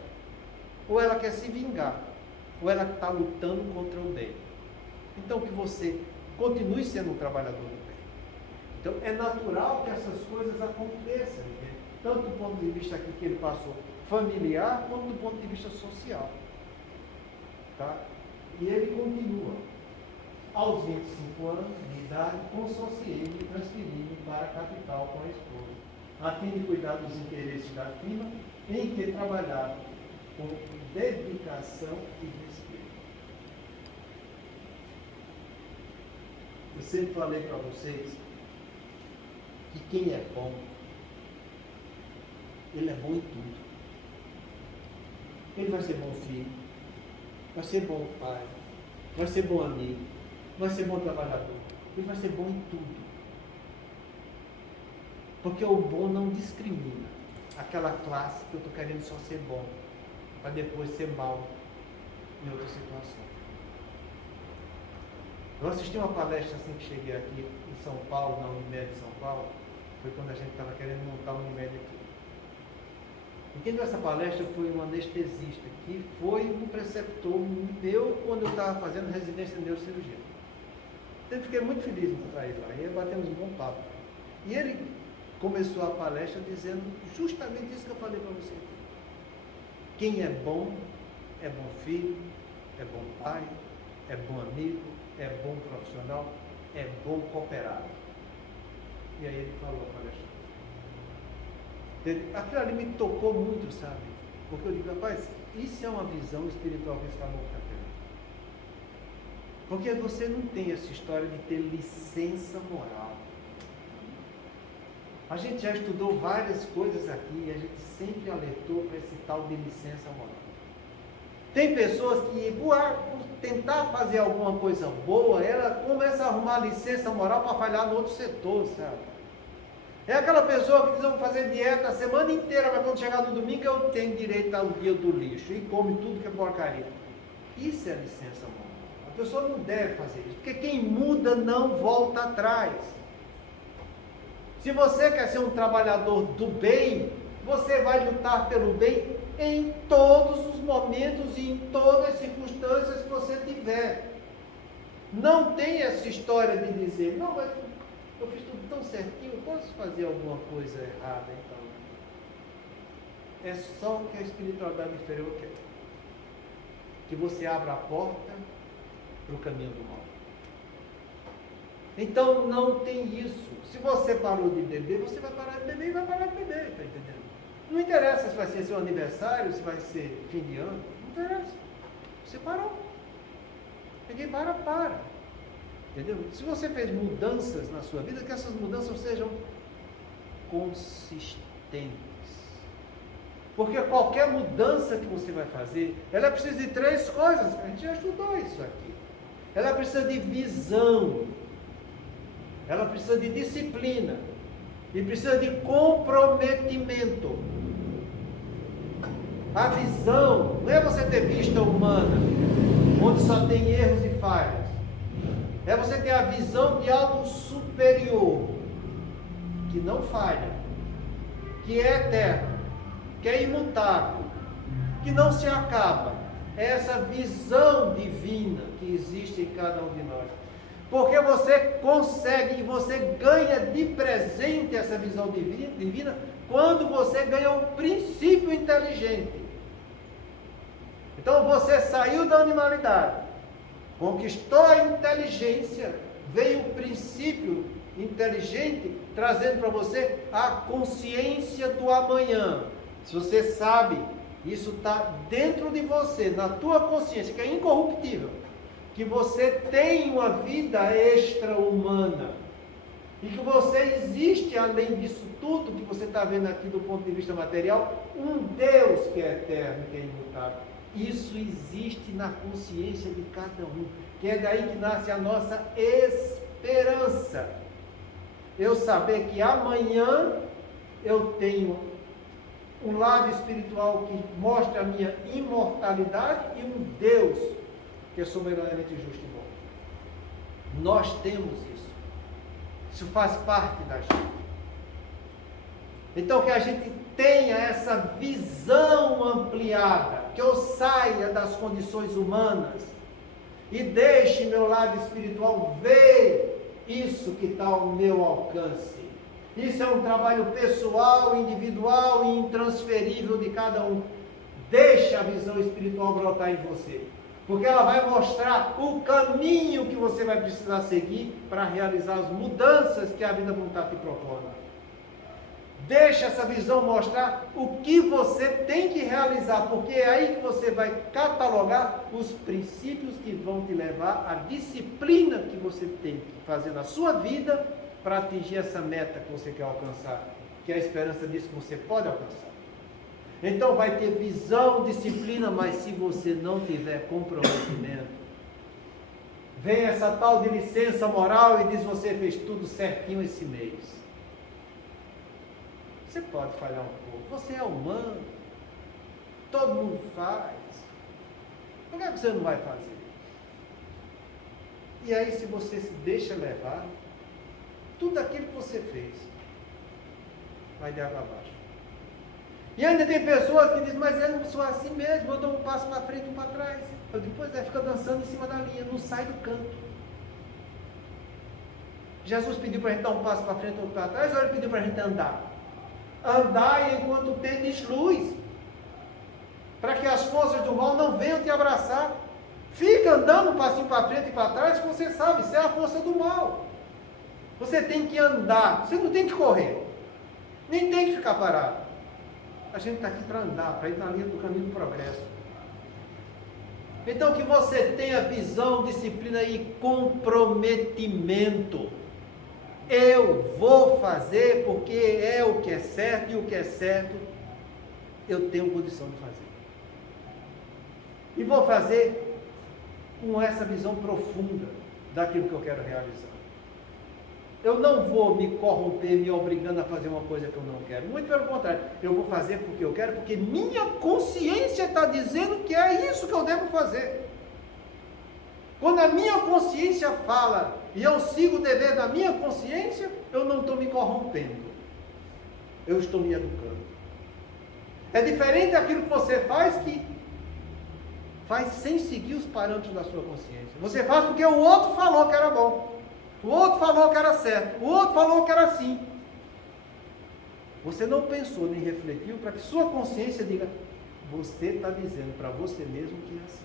ou ela quer se vingar, ou ela está lutando contra o bem. Então que você continue sendo um trabalhador do bem. Então é natural que essas coisas aconteçam, entende? Tanto do ponto de vista aqui que ele passou familiar, quanto do ponto de vista social. Tá? E ele continua. Aos 25 anos de idade, consociei-me e transferi-me para a capital com a esposa, a fim de cuidar dos interesses da firma em que trabalhava com dedicação e respeito. Eu sempre falei para vocês que quem é bom, ele é bom em tudo. Ele vai ser bom filho, vai ser bom pai, vai ser bom amigo, vai ser bom trabalhador, ele vai ser bom em tudo. Porque o bom não discrimina aquela classe que eu estou querendo só ser bom, para depois ser mal em outra situação. Eu assisti uma palestra assim que cheguei aqui em São Paulo, na Unimed de São Paulo, foi quando a gente estava querendo montar a Unimed aqui. E quem deu essa palestra foi um anestesista, que foi um preceptor meu quando eu estava fazendo residência de neurocirurgia. Então eu fiquei muito feliz em encontrar ele lá, e aí batemos um bom papo. E ele começou a palestra dizendo justamente isso que eu falei para você aqui. Quem é bom filho, é bom pai, é bom amigo, é bom profissional, é bom cooperado. E aí ele falou a palestra. Aquilo ali me tocou muito, sabe? Porque eu digo, rapaz, isso é uma visão espiritual que está montando. Porque você não tem essa história de ter licença moral. A gente já estudou várias coisas aqui e a gente sempre alertou para esse tal de licença moral. Tem pessoas que, por tentar fazer alguma coisa boa, ela começa a arrumar licença moral para falhar no outro setor, sabe? É aquela pessoa que diz, eu vou fazer dieta a semana inteira, mas quando chegar no domingo eu tenho direito ao dia do lixo e come tudo que é porcaria. Isso é licença moral. A pessoa não deve fazer isso, porque quem muda não volta atrás. Se você quer ser um trabalhador do bem, você vai lutar pelo bem em todos os momentos e em todas as circunstâncias que você tiver. Não tem essa história de dizer, não, mas eu fiz tudo tão certinho, eu posso fazer alguma coisa errada então. É só o que a espiritualidade inferior quer. Que você abra a porta para o caminho do mal. Então não tem isso. Se você parou de beber, você vai parar de beber e vai parar de beber, está entendendo? Não interessa se vai ser seu aniversário, se vai ser fim de ano, não interessa. Você parou. Ninguém para. Entendeu? Se você fez mudanças na sua vida, que essas mudanças sejam consistentes. Porque qualquer mudança que você vai fazer, ela precisa de 3 coisas. A gente já estudou isso aqui. Ela precisa de visão. Ela precisa de disciplina. E precisa de comprometimento. A visão não é você ter vista humana, onde só tem erros e falhas. É você ter a visão de algo superior, que não falha, que é eterno, que é imutável, que não se acaba. É essa visão divina que existe em cada um de nós. Porque você consegue e você ganha de presente essa visão divina quando você ganha um princípio inteligente. Então você saiu da animalidade, conquistou a inteligência, veio o princípio inteligente trazendo para você a consciência do amanhã. Se você sabe, isso está dentro de você, na tua consciência, que é incorruptível. que você tem uma vida extra-humana e que você existe além disso tudo que você está vendo aqui do ponto de vista material, um Deus que é eterno, que é imutável. Isso existe na consciência de cada um, que é daí que nasce a nossa esperança. Eu saber que amanhã eu tenho um lado espiritual que mostra a minha imortalidade e um Deus que é soberanamente justo e bom. Nós temos isso. Isso faz parte da gente. Então que a gente tenha essa visão ampliada, que eu saia das condições humanas e deixe meu lado espiritual ver isso que está ao meu alcance. Isso é um trabalho pessoal, individual e intransferível de cada um. Deixa a visão espiritual brotar em você, porque ela vai mostrar o caminho que você vai precisar seguir para realizar as mudanças que a vida não está te propondo. Deixa essa visão mostrar o que você tem que realizar, porque é aí que você vai catalogar os princípios que vão te levar à disciplina que você tem que fazer na sua vida para atingir essa meta que você quer alcançar, que a esperança diz que você pode alcançar. Então vai ter visão, disciplina, mas se você não tiver comprometimento, vem essa tal de licença moral e diz: você fez tudo certinho esse mês. Você pode falhar um pouco, você é humano, todo mundo faz, por que você não vai fazer? E aí, se você se deixa levar, tudo aquilo que você fez vai de água abaixo. E ainda tem pessoas que dizem: mas eu não sou assim mesmo, eu dou um passo para frente e um para trás. Eu digo: pois é, fica dançando em cima da linha, não sai do canto. Jesus pediu para a gente dar um passo para frente e outro para trás, ou ele pediu para a gente andar? Andai enquanto tendes luz, para que as forças do mal não venham te abraçar. Fica andando um passinho para frente e para trás, que você sabe, isso é a força do mal. Você tem que andar, você não tem que correr, nem tem que ficar parado. A gente está aqui para andar, para ir na linha do caminho do progresso. Então que você tenha visão, disciplina e comprometimento. Eu vou fazer porque é o que é certo, e o que é certo eu tenho condição de fazer. E vou fazer com essa visão profunda daquilo que eu quero realizar. Eu não vou me corromper, me obrigando a fazer uma coisa que eu não quero. Muito pelo contrário, eu vou fazer porque eu quero, porque minha consciência está dizendo que é isso que eu devo fazer. Quando a minha consciência fala e eu sigo o dever da minha consciência, eu não estou me corrompendo. Eu estou me educando. É diferente daquilo que você faz, que faz sem seguir os parâmetros da sua consciência. Você faz porque o outro falou que era bom. O outro falou que era certo. O outro falou que era assim. Você não pensou nem refletiu para que sua consciência diga: você está dizendo para você mesmo que é assim.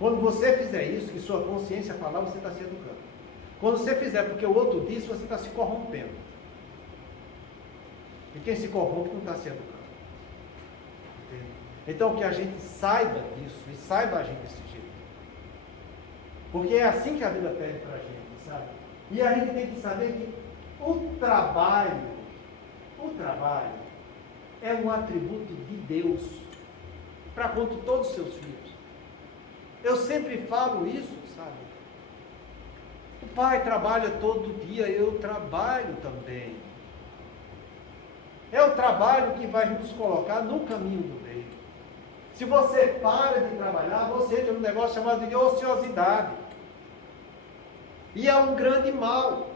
Quando você fizer isso, que sua consciência falar, você está se educando. Quando você fizer porque o outro disse, você está se corrompendo. E quem se corrompe não está se educando. Entende? Então que a gente saiba disso e saiba agir desse jeito. Porque é assim que a vida pede para a gente, sabe? E a gente tem que saber que o trabalho é um atributo de Deus para com todos os seus filhos. Eu sempre falo isso, sabe? O pai trabalha todo dia, eu trabalho também. É o trabalho que vai nos colocar no caminho do bem. Se você para de trabalhar, você tem um negócio chamado de ociosidade. E é um grande mal.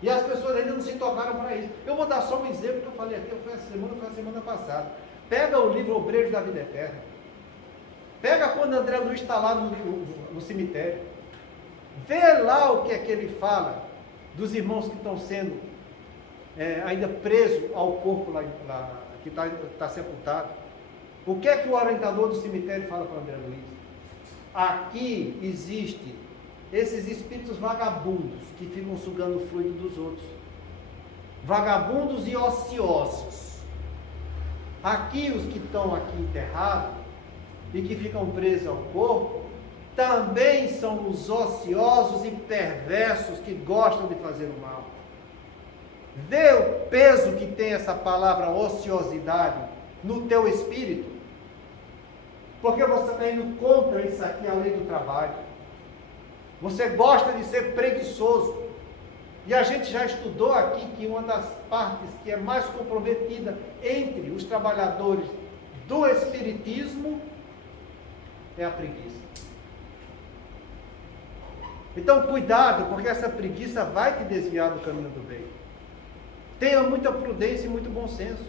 E as pessoas ainda não se tocaram para isso. Eu vou dar só um exemplo que eu falei aqui, foi a semana passada. Pega o livro Obreiros da Vida Eterna. Pega quando André Luiz está lá no cemitério. Vê lá o que é que ele fala dos irmãos que estão sendo ainda presos ao corpo lá que está sepultado. O que é que o orientador do cemitério fala para André Luiz? Aqui existe esses espíritos vagabundos que ficam sugando o fluido dos outros. Vagabundos e ociosos. Aqui os que estão aqui enterrados e que ficam presos ao corpo, também são os ociosos e perversos que gostam de fazer o mal. Vê o peso que tem essa palavra ociosidade no teu espírito. Porque você está indo contra isso aqui, a lei do trabalho. Você gosta de ser preguiçoso. E a gente já estudou aqui que uma das partes que é mais comprometida entre os trabalhadores do espiritismo é a preguiça. Então cuidado, porque essa preguiça vai te desviar do caminho do bem. Tenha muita prudência e muito bom senso.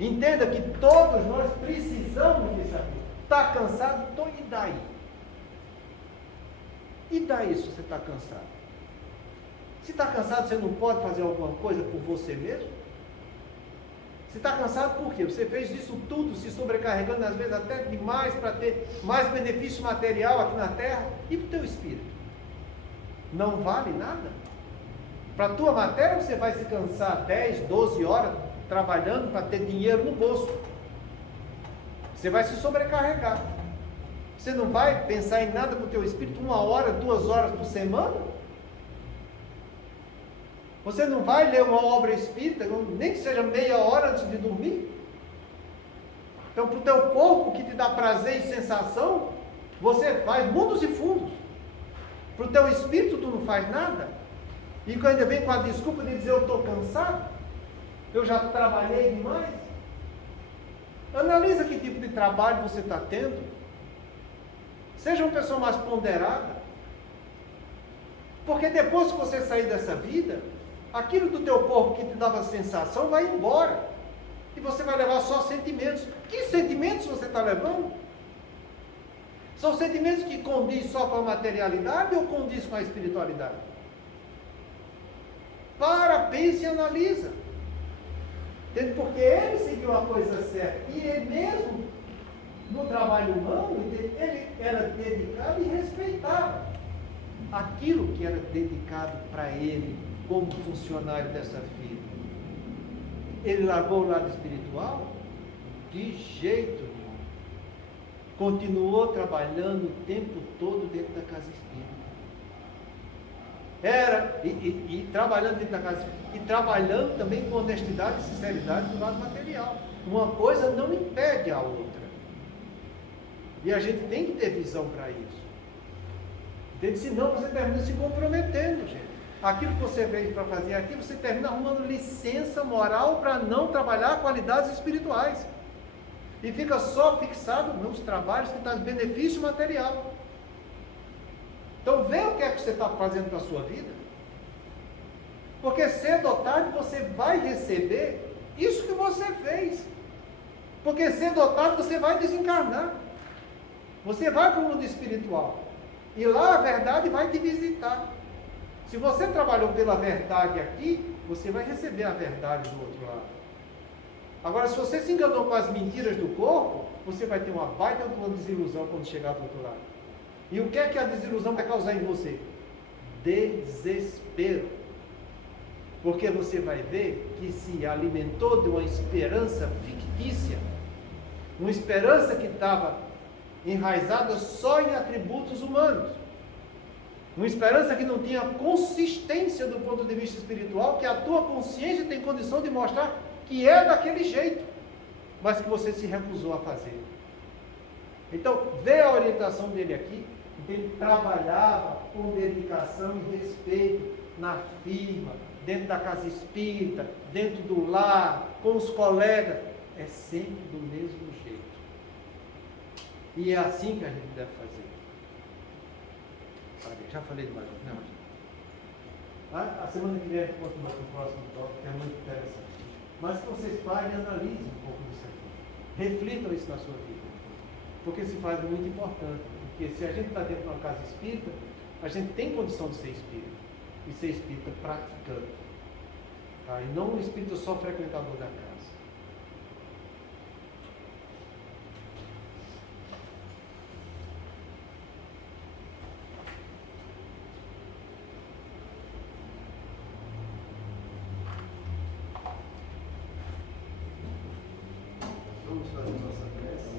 Entenda que todos nós precisamos disso aqui. Está cansado? Então, e daí? E daí se você está cansado? Se está cansado, você não pode fazer alguma coisa por você mesmo? Se está cansado, por quê? Você fez isso tudo, se sobrecarregando, às vezes até demais, para ter mais benefício material aqui na Terra. E para o teu espírito? Não vale nada? Para a tua matéria, você vai se cansar 10, 12 horas trabalhando para ter dinheiro no bolso. Você vai se sobrecarregar. Você não vai pensar em nada para o teu espírito 1 hora, 2 horas por semana? Você não vai ler uma obra espírita, nem que seja meia hora antes de dormir? Então, para o teu corpo que te dá prazer e sensação, você faz mundos e fundos. Para o teu espírito, tu não faz nada? E ainda vem com a desculpa de dizer, eu estou cansado? Eu já trabalhei demais? Analisa que tipo de trabalho você está tendo. Seja uma pessoa mais ponderada. Porque depois que você sair dessa vida, aquilo do teu corpo que te dava sensação vai embora. E você vai levar só sentimentos. Que sentimentos você está levando? São sentimentos que condiz só com a materialidade ou condiz com a espiritualidade? Para, pense e analisa. Porque ele seguiu a coisa certa. E ele mesmo, no trabalho humano, ele era dedicado e respeitava aquilo que era dedicado para ele como funcionário dessa firma. Ele largou o lado espiritual? De jeito nenhum. Continuou trabalhando o tempo todo dentro da casa espírita. Trabalhando dentro da casa espírita. E trabalhando também com honestidade e sinceridade do lado material. Uma coisa não impede a outra. E a gente tem que ter visão para isso. Entende? Senão você termina se comprometendo, gente. Aquilo que você veio para fazer aqui, você termina arrumando licença moral para não trabalhar qualidades espirituais. E fica só fixado nos trabalhos que traz benefício material. Então vê o que é que você está fazendo para a sua vida. Porque cedo ou tarde você vai receber isso que você fez. Porque cedo ou tarde você vai desencarnar. Você vai para o mundo espiritual. E lá a verdade vai te visitar. Se você trabalhou pela verdade aqui, você vai receber a verdade do outro lado. Agora, se você se enganou com as mentiras do corpo, você vai ter uma baita de uma desilusão quando chegar do outro lado. E o que é que a desilusão vai causar em você? Desespero. Porque você vai ver que se alimentou de uma esperança fictícia, uma esperança que estava enraizada só em atributos humanos. Uma esperança que não tinha consistência do ponto de vista espiritual, que a tua consciência tem condição de mostrar que é daquele jeito, mas que você se recusou a fazer. Então, vê a orientação dele aqui. Ele trabalhava com dedicação e respeito na firma, dentro da casa espírita, dentro do lar, com os colegas. É sempre do mesmo jeito. E é assim que a gente deve fazer. Já falei demais, não? A semana que vem a gente continua com o próximo tópico, que é muito interessante. Mas que vocês parem e analisem um pouco disso aqui. Reflitam isso na sua vida. Porque se faz muito importante. Porque se a gente está dentro de uma casa espírita, a gente tem condição de ser espírita. E ser espírita praticando. Tá? E não um espírita só frequentador da casa. Vamos fazer nossa prece.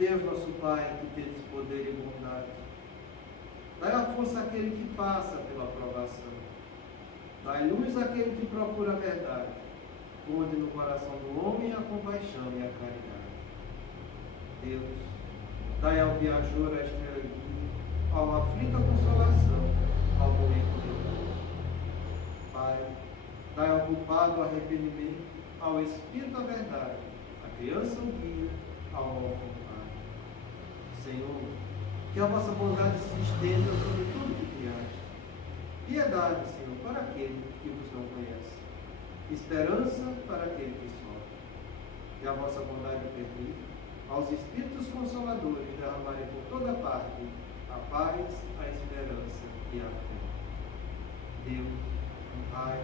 Deus nosso Pai, que tens poder e bondade, dai a força àquele que passa pela provação. Dai luz àquele que procura a verdade. Ponde no coração do homem a compaixão e a caridade. Deus, dai ao viajor a estrela guia, ao aflito a consolação, ao doente repouso. Pai, dai ao culpado o arrependimento, ao espírito a verdade, à criança o guia, ao órfão o pai. Senhor, que a vossa bondade se estenda sobre tudo que criaste. Piedade, Senhor, para aquele que vos não conhece. Esperança para aquele que sofre. Que a vossa bondade permita aos Espíritos Consoladores derramarem por toda parte a paz, a esperança e a fé. Deus, Pai,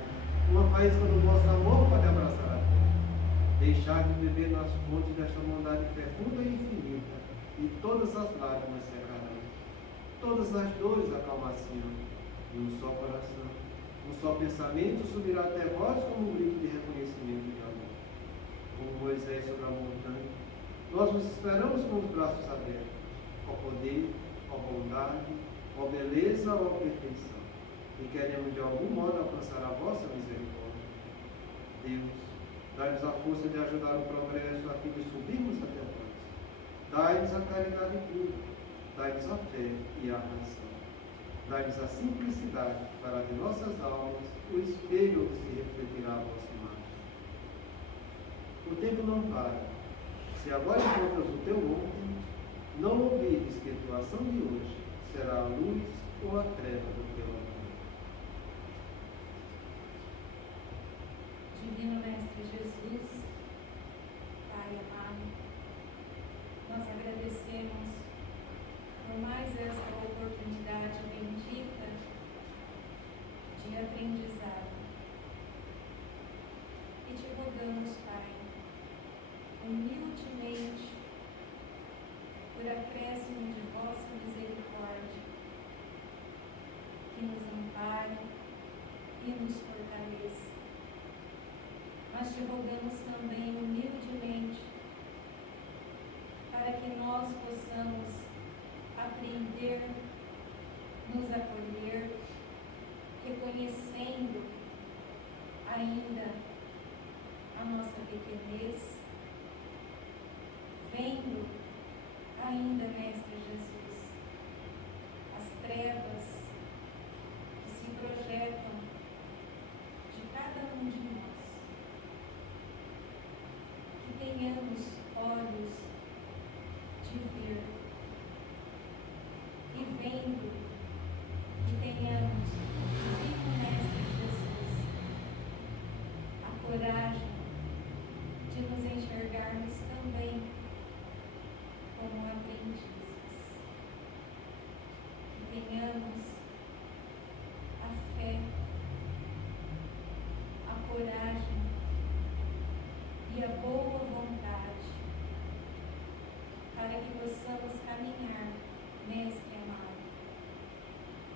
uma faísca do vosso amor pode abraçar a terra. Deixai-me beber nas fontes desta bondade fecunda e infinita, e todas as lágrimas secarão, todas as dores acalmar-se-ão, e um só coração, um só pensamento subirá até vós como um grito de reconhecimento e de amor. Como Moisés sobre a montanha, nós vos esperamos com os braços abertos, ó poder, ó bondade, ó beleza, ó perfeição, e queremos de algum modo alcançar a vossa misericórdia. Deus, dai-nos a força de ajudar o progresso a fim de subirmos até vós. Dai-nos a caridade pura, dai-nos a fé e a razão. Dai-nos a simplicidade para de nossas almas o espelho onde se refletirá a vossa imagem. O tempo não para. Se agora encontras o teu ontem, não ouvides que a tua ação de hoje será a luz ou a treva do teu amor. Divino Mestre Jesus, Pai amado, nós agradecemos por mais esta oportunidade bendita de aprendizado. E te rogamos, Pai, humildemente, por acréscimo de vossa misericórdia, que nos ampare e nos fortaleça. Mas te rogamos também humildemente para que nós possamos aprender, nos acolher, reconhecendo ainda a nossa pequenez, vendo ainda, Mestre Jesus, as trevas que se projetam de cada um de nós. Que tenhamos olhos de ver e vendo, que tenhamos, Divino Mestre Jesus, a coragem de nos enxergarmos também como aprendizes. Que tenhamos a fé, a coragem e a boa vontade para que possamos caminhar, Mestre amado,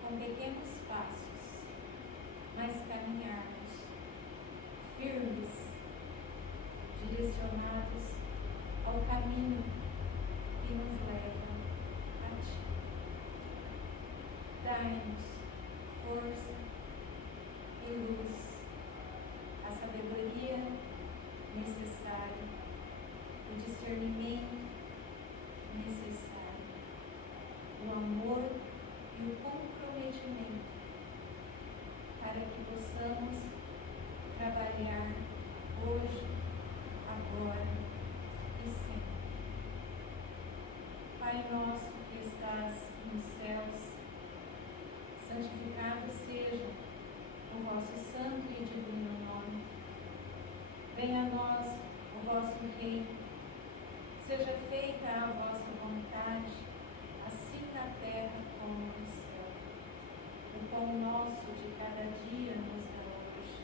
com pequenos passos, mas caminharmos firmes, direcionados ao caminho que nos leva a Ti. Dai-nos força e luz, a sabedoria necessária, o discernimento necessário, o amor e o comprometimento para que possamos trabalhar hoje, agora e sempre. Pai nosso que estás nos céus, santificado seja o vosso santo e divino nome. Venha a nós o vosso reino, seja feita a vossa vontade, assim na terra como no céu. O pão nosso de cada dia nos dá hoje.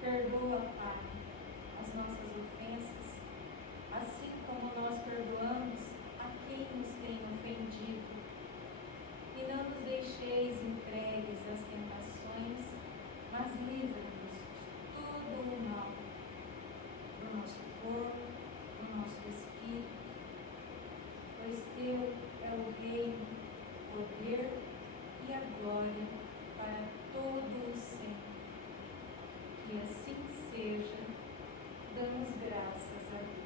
Perdoa, Pai, as nossas ofensas, assim como nós perdoamos a quem nos tem ofendido. E não nos deixeis entregues às tentações, mas livra-nos de todo o mal, do nosso corpo, do nosso espírito Damos graças a Deus.